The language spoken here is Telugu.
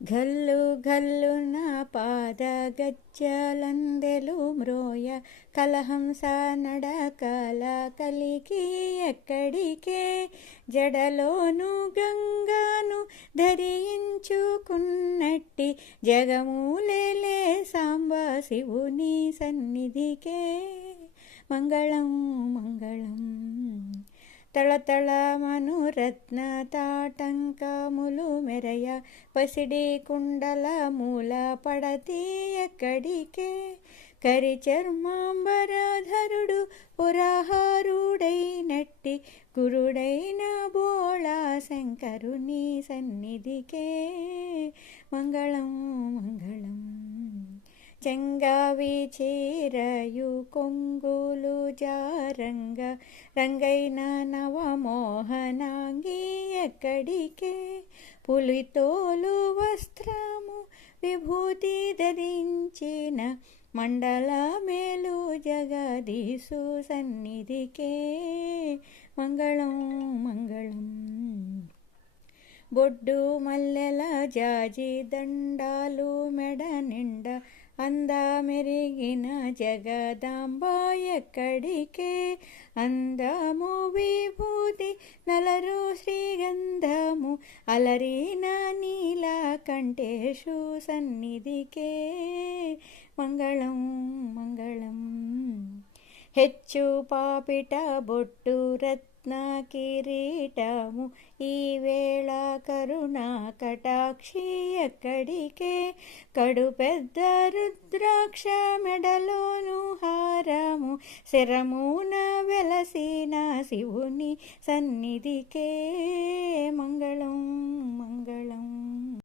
గల్లు గల్లు నా పాద గచ్చలందెలు మ్రోయ కలహంస నడకల కలికి ఎక్కడికే? జడలోను గంగాను ధరించుకున్నట్టి జగమూలేలే సాంబ శివుని సన్నిధికే. మంగళం తళతళ మనురత్న తాటంకములు మెరయ పసిడి కుండల మూల పడతి ఎక్కడికే? కరి చర్మాంబరధరుడు పురహారుడైనట్టి గురుడైన బోళా శంకరుని సన్నిధికే. మంగళం మంగళం. చెంగావి చీరయు కొంగులు జా రంగ రంగైన నవమోహనాంగీ ఎక్కడికే? పులితోలు వస్త్రము విభూతి ధరించిన మండల మేలు జగదీశు సన్నిధికే. మంగళం మంగళం. బొడ్డు మల్లెల జాజి దండాలు మెడ నిండ అందమెరిగిన జగదాంబ ఎక్కడికే అందము విభూతి నలరు శ్రీగంధము అలరిన నీల కంఠేషు సన్నిధికే. మంగళం హెచ్చు పాపిట బొట్టు రత్న కిరీటము. ఈ వేళ కరుణా కటాక్షి ఎక్కడికే? కడు పెద్ద రుద్రాక్ష మెడలోను హారము. శరమున వెలసిన శివుని సన్నిధికే మంగళం. మంగళం